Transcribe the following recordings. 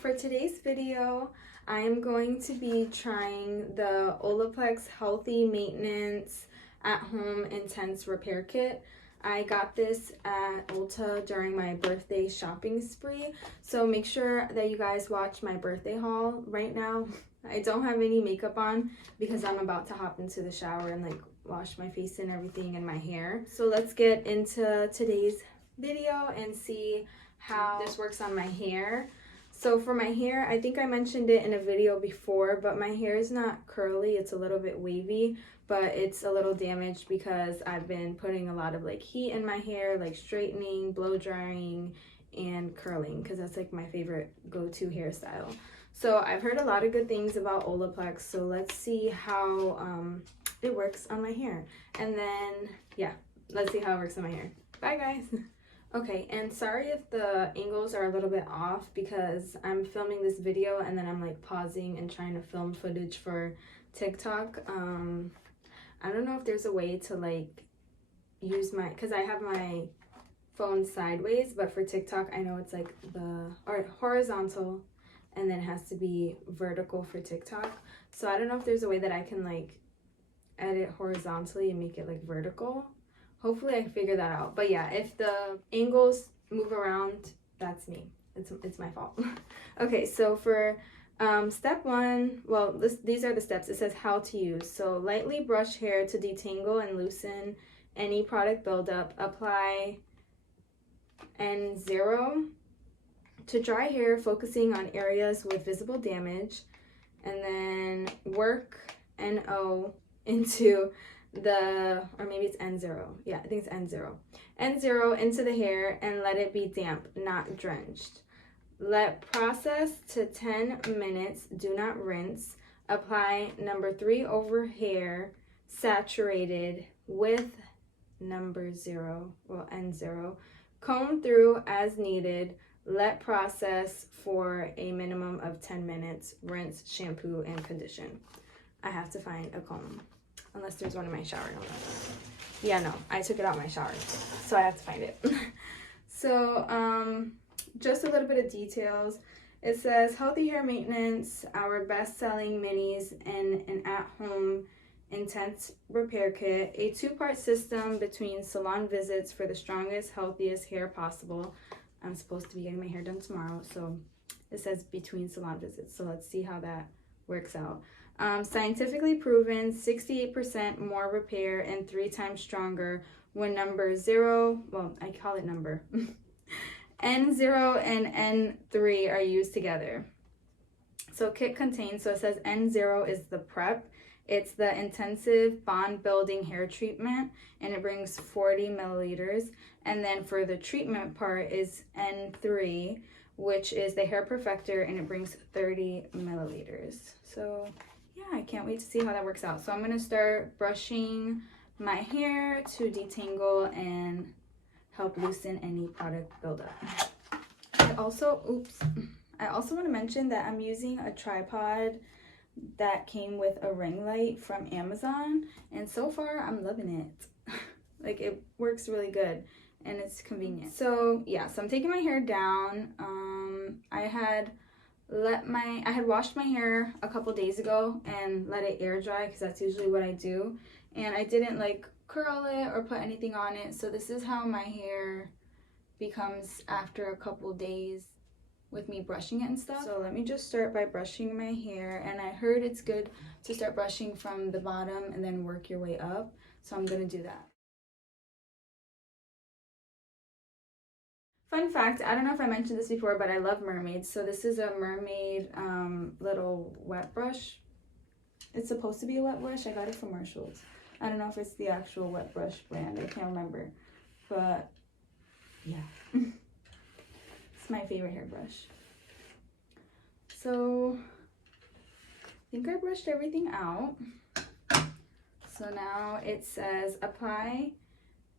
For today's video, I am going to be trying the Olaplex Healthy Maintenance at Home Intense Repair Kit. I got this at Ulta during my birthday shopping spree, so make sure that you guys watch my birthday haul. Right now, I don't have any makeup on because I'm about to hop into the shower and like wash my face and everything and my hair. So let's get into today's video and see how this works on my hair. So for my hair, I think I mentioned it in a video before, but my hair is not curly, it's a little bit wavy, but it's a little damaged because I've been putting a lot of like heat in my hair, like straightening, blow drying, and curling, because that's like my favorite go-to hairstyle. So I've heard a lot of good things about Olaplex, so let's see how it works on my hair. And then, yeah, let's see how it works on my hair. Bye, guys. Okay, and sorry if the angles are a little bit off because I'm filming this video and then I'm like pausing and trying to film footage for TikTok. I don't know if there's a way to like use my, because I have my phone sideways, but for TikTok I know it's like or horizontal and then it has to be vertical for TikTok. So I don't know if there's a way that I can like edit horizontally and make it like vertical. Hopefully I can figure that out. But yeah, if the angles move around, that's me. It's my fault. Okay, so for step one, well, these are the steps. It says how to use. So lightly brush hair to detangle and loosen any product buildup. Apply N0 to dry hair, focusing on areas with visible damage. And then work NO into or maybe it's N0. Yeah, I think it's N0. N0 into the hair and let it be damp, not drenched. Let process to 10 minutes. Do not rinse. Apply number 3 over hair, saturated with number 0, well, N0. Comb through as needed. Let process for a minimum of 10 minutes. Rinse, shampoo, and condition. I have to find a comb. Unless there's one in my shower. Yeah, no, I took it out of my shower, so I have to find it. So, just a little bit of details. It says, healthy hair maintenance, our best-selling minis in an at-home intense repair kit, a 2-part system between salon visits for the strongest, healthiest hair possible. I'm supposed to be getting my hair done tomorrow, so it says between salon visits. So let's see how that works out. Scientifically proven 68% more repair and 3 times stronger when number 0, well, I call it number, N0 and N3 are used together. So kit contains, so it says N0 is the prep. It's the intensive bond building hair treatment and it brings 40 milliliters. And then for the treatment part is N3, which is the hair perfector, and it brings 30 milliliters. So yeah, I can't wait to see how that works out. So I'm going to start brushing my hair to detangle and help loosen any product buildup. I also want to mention that I'm using a tripod that came with a ring light from Amazon, and so far I'm loving it. Like, it works really good and it's convenient. So yeah, so I'm taking my hair down. I had washed my hair a couple days ago and let it air dry because that's usually what I do, and I didn't like curl it or put anything on it. So this is how my hair becomes after a couple days with me brushing it and stuff. So let me just start by brushing my hair, and I heard it's good to start brushing from the bottom and then work your way up, so I'm gonna do that. Fun fact, I don't know if I mentioned this before, but I love mermaids. So this is a mermaid little wet brush. It's supposed to be a wet brush. I got it from Marshalls. I don't know if it's the actual wet brush brand. I can't remember. But yeah, it's my favorite hairbrush. So I think I brushed everything out. So now it says apply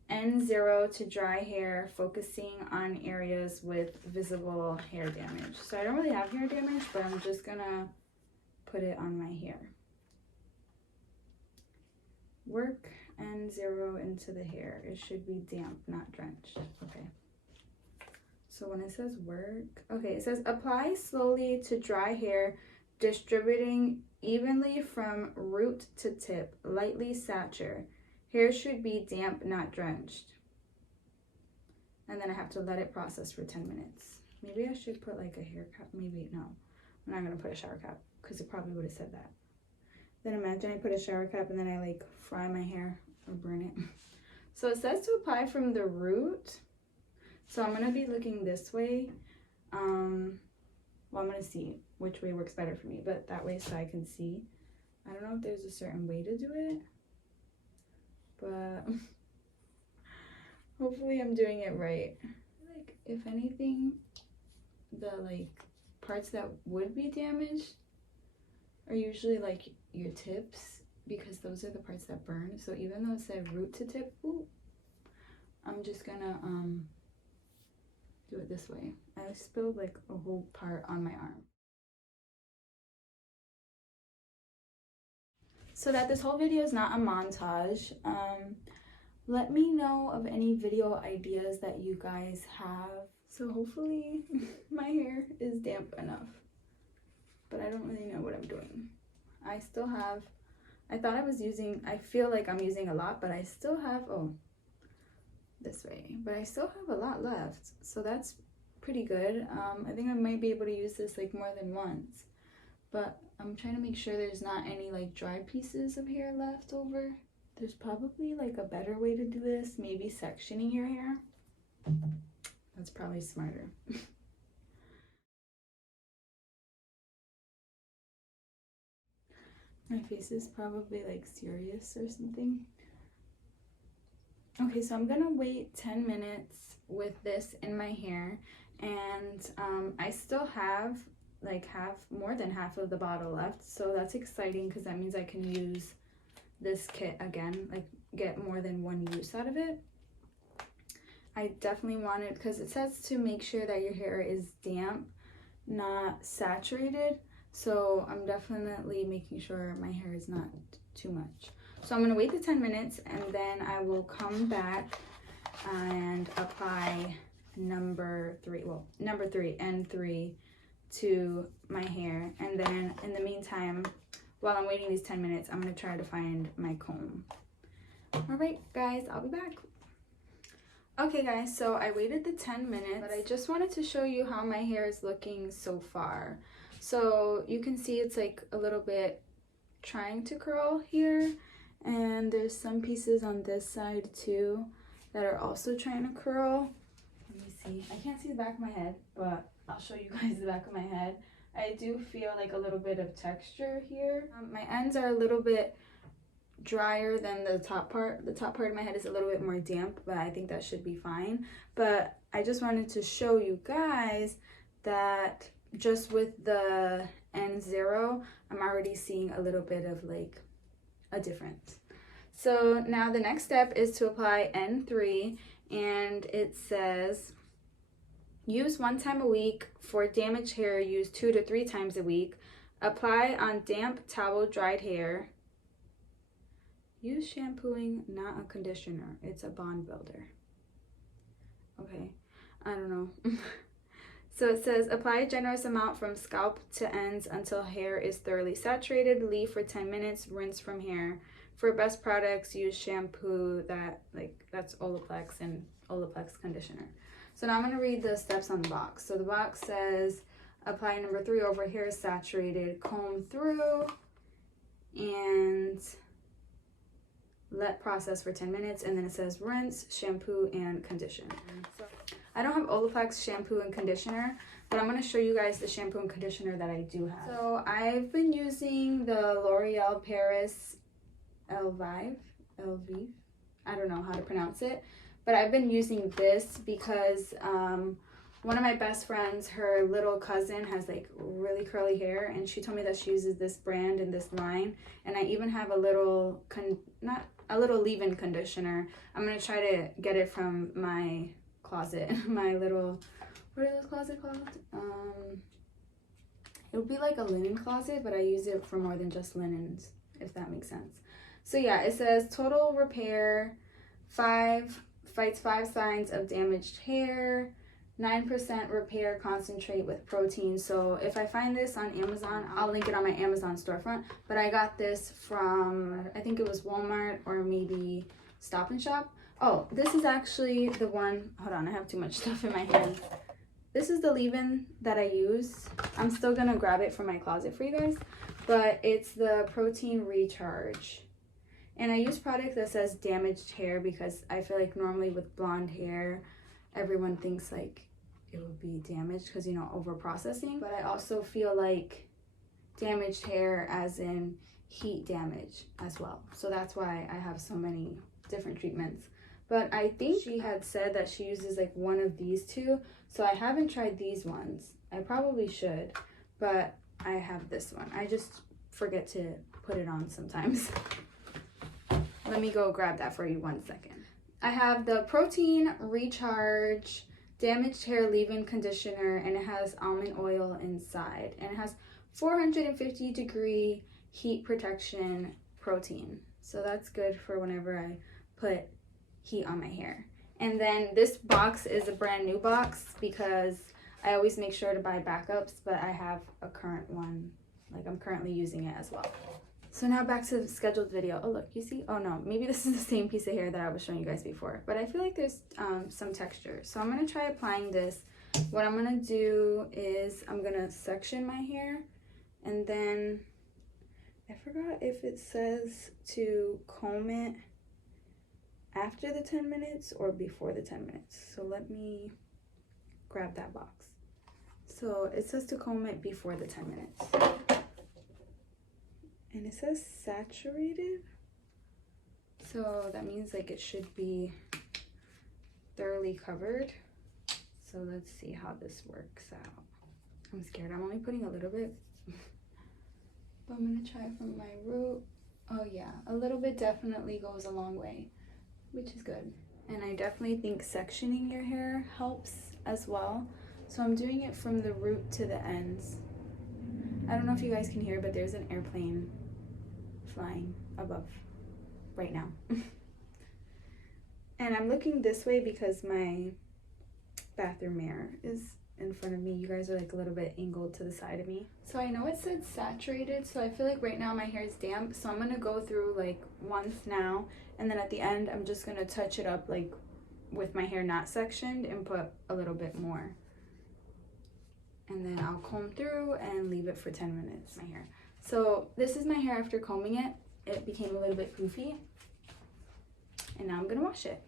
N0 to dry hair, focusing on areas with visible hair damage. So I don't really have hair damage, but I'm just gonna put it on my hair. Work N0 into the hair. It should be damp, not drenched. Okay. So when it says work, okay, it says apply slowly to dry hair, distributing evenly from root to tip, lightly saturate. Hair should be damp, not drenched. And then I have to let it process for 10 minutes. Maybe I should put like a hair cap. Maybe no. I'm not gonna put a shower cap because it probably would have said that. Then imagine I put a shower cap and then I like fry my hair or burn it. So it says to apply from the root. So I'm gonna be looking this way. Well, I'm gonna see which way works better for me, but that way so I can see. I don't know if there's a certain way to do it, but hopefully I'm doing it right. Like if anything, the like parts that would be damaged are usually like your tips, because those are the parts that burn. So even though it said root to tip, ooh, I'm just gonna do it this way. I spilled like a whole part on my arm. So that this whole video is not a montage, let me know of any video ideas that you guys have. So hopefully my hair is damp enough, but I don't really know what I'm doing. I still have, I thought I was using, I feel like I'm using a lot, but I still have, oh, this way, but I still have a lot left, so that's pretty good. I think I might be able to use this like more than once, but I'm trying to make sure there's not any like dry pieces of hair left over. There's probably like a better way to do this, maybe sectioning your hair. That's probably smarter. My face is probably like serious or something. Okay, so I'm gonna wait 10 minutes with this in my hair, and I still have like more than half of the bottle left, so that's exciting because that means I can use this kit again, like get more than one use out of it. I definitely want it because it says to make sure that your hair is damp, not saturated, so I'm definitely making sure my hair is not too much. So I'm gonna wait the 10 minutes and then I will come back and apply number 3, N3 to my hair. And then in the meantime, while I'm waiting these 10 minutes, I'm gonna try to find my comb. All right, guys, I'll be back. Okay, guys, so I waited the 10 minutes, but I just wanted to show you how my hair is looking so far. So you can see it's like a little bit trying to curl here, and there's some pieces on this side too that are also trying to curl. Let me see. I can't see the back of my head, but I'll show you guys the back of my head. I do feel like a little bit of texture here. My ends are a little bit drier than the top part. The top part of my head is a little bit more damp, but I think that should be fine. But I just wanted to show you guys that just with the N0, I'm already seeing a little bit of like a difference. So now the next step is to apply N3, and it says use 1 time a week. For damaged hair, use 2 to 3 times a week. Apply on damp towel, dried hair. Use shampooing, not a conditioner. It's a bond builder. Okay, I don't know. So it says apply a generous amount from scalp to ends until hair is thoroughly saturated. Leave for 10 minutes. Rinse from hair. For best products, use shampoo that's Olaplex and Olaplex conditioner. So now I'm going to read the steps on the box. So the box says apply number 3 over hair is saturated. Comb through and let process for 10 minutes, and then it says rinse, shampoo, and condition. So I don't have Olaplex shampoo and conditioner, but I'm going to show you guys the shampoo and conditioner that I do have. So I've been using the L'Oreal Paris Elvive, I don't know how to pronounce it, but I've been using this because one of my best friends, her little cousin has like really curly hair, and she told me that she uses this brand and this line, and I even have a little, not a little leave-in conditioner. I'm going to try to get it from my closet, my little, what are those closet called? It would be like a linen closet, but I use it for more than just linens, if that makes sense. So yeah, it says total repair, fights 5 signs of damaged hair, 9% repair concentrate with protein. So if I find this on Amazon, I'll link it on my Amazon storefront. But I got this from, I think it was Walmart or maybe Stop and Shop. Oh, this is actually the one, hold on, I have too much stuff in my hand. This is the leave-in that I use. I'm still gonna grab it from my closet for you guys, but it's the protein recharge. And I use product that says damaged hair because I feel like normally with blonde hair, everyone thinks like it would be damaged because, you know, over processing. But I also feel like damaged hair as in heat damage as well. So that's why I have so many different treatments. But I think she had said that she uses like one of these two. So I haven't tried these ones. I probably should, but I have this one. I just forget to put it on sometimes. Let me go grab that for you 1 second. I have the Protein Recharge Damaged Hair Leave-In Conditioner, and it has almond oil inside. And it has 450 degree heat protection protein. So that's good for whenever I put heat on my hair. And then this box is a brand new box because I always make sure to buy backups, but I have a current one. Like I'm currently using it as well. So now back to the scheduled video. Oh look, you see? Oh no, maybe this is the same piece of hair that I was showing you guys before, but I feel like there's some texture. So I'm gonna try applying this. What I'm gonna do is I'm gonna section my hair, and then I forgot if it says to comb it after the 10 minutes or before the 10 minutes. So let me grab that box. So it says to comb it before the 10 minutes. And it says saturated. So that means like it should be thoroughly covered. So let's see how this works out. I'm scared. I'm only putting a little bit. But I'm gonna try from my root. Oh yeah, a little bit definitely goes a long way, which is good. And I definitely think sectioning your hair helps as well. So I'm doing it from the root to the ends. I don't know if you guys can hear, but there's an airplane flying above right now. And I'm looking this way because my bathroom mirror is in front of me. You guys are like a little bit angled to the side of me. So I know it said saturated, so I feel like right now my hair is damp, so I'm gonna go through like once now, and then at the end I'm just gonna touch it up like with my hair not sectioned and put a little bit more. And then I'll comb through and leave it for 10 minutes, my hair. So this is my hair after combing it. It became a little bit poofy. And now I'm gonna wash it.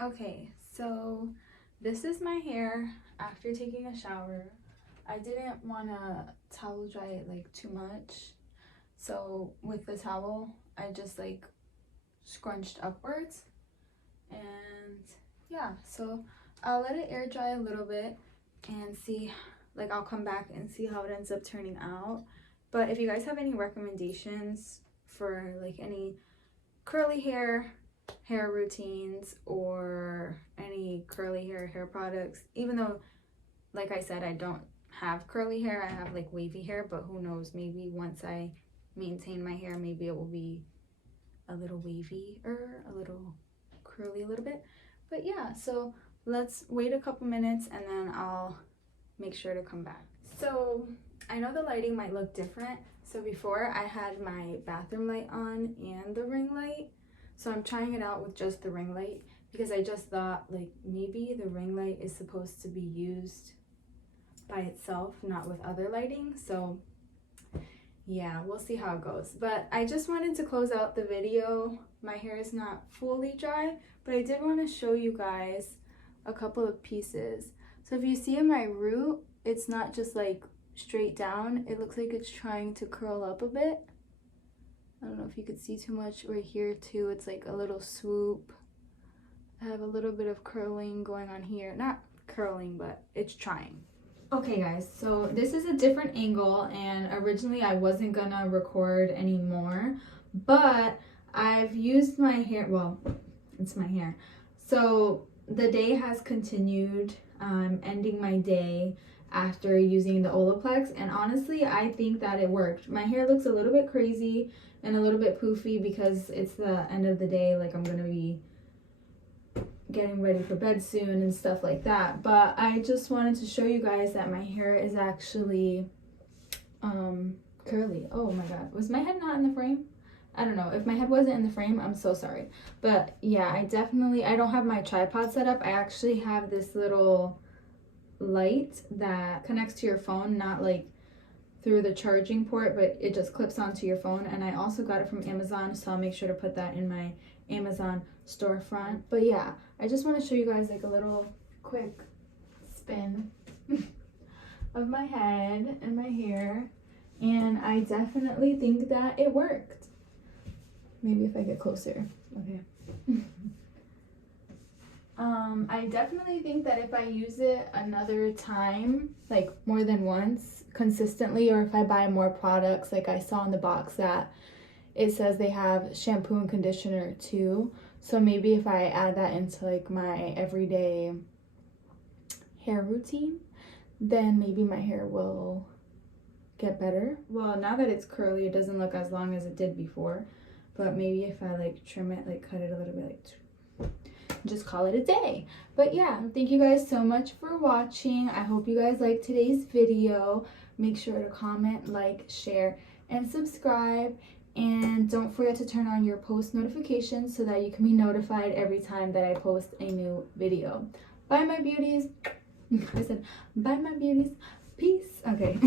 Okay, so this is my hair after taking a shower. I didn't wanna towel dry it like too much. So with the towel, I just like scrunched upwards. And yeah, so I'll let it air dry a little bit and see, like I'll come back and see how it ends up turning out. But if you guys have any recommendations for like any curly hair routines or any curly hair products, even though like I said I don't have curly hair, I have like wavy hair, but who knows, maybe once I maintain my hair maybe it will be a little wavy or a little curly a little bit. But yeah, so let's wait a couple minutes and then I'll make sure to come back. So I know the lighting might look different. So before I had my bathroom light on and the ring light. So I'm trying it out with just the ring light because I just thought like maybe the ring light is supposed to be used by itself, not with other lighting. So yeah, we'll see how it goes. But I just wanted to close out the video. My hair is not fully dry, but I did want to show you guys a couple of pieces. So if you see in my root, it's not just like straight down. It looks like it's trying to curl up a bit. I don't know if you could see too much. Right here too, it's like a little swoop. I have a little bit of curling going on here. Not curling, but it's trying. Okay guys, so this is a different angle, and originally I wasn't gonna record anymore, but I've used my hair, well, it's my hair. So the day has continued. I'm ending my day after using the Olaplex, and honestly I think that it worked. My hair looks a little bit crazy and a little bit poofy because it's the end of the day, like I'm gonna be getting ready for bed soon and stuff like that. But I just wanted to show you guys that my hair is actually curly. Oh my god, was my head not in the frame? I don't know. If my head wasn't in the frame, I'm so sorry. But yeah, I don't have my tripod set up. I actually have this little light that connects to your phone, not like through the charging port, but it just clips onto your phone. And I also got it from Amazon, so I'll make sure to put that in my Amazon storefront. But yeah, I just want to show you guys like a little quick spin of my head and my hair. And I definitely think that it worked. Maybe if I get closer. Okay. I definitely think that if I use it another time, like more than once, consistently, or if I buy more products, like I saw in the box that it says they have shampoo and conditioner too. So maybe if I add that into like my everyday hair routine, then maybe my hair will get better. Well, now that it's curly, it doesn't look as long as it did before, but maybe if I like trim it, like cut it a little bit, like just call it a day. But yeah, thank you guys so much for watching. I hope you guys liked today's video. Make sure to comment, like, share, and subscribe. And don't forget to turn on your post notifications so that you can be notified every time that I post a new video. Bye, my beauties. I said, bye, my beauties. Peace. Okay.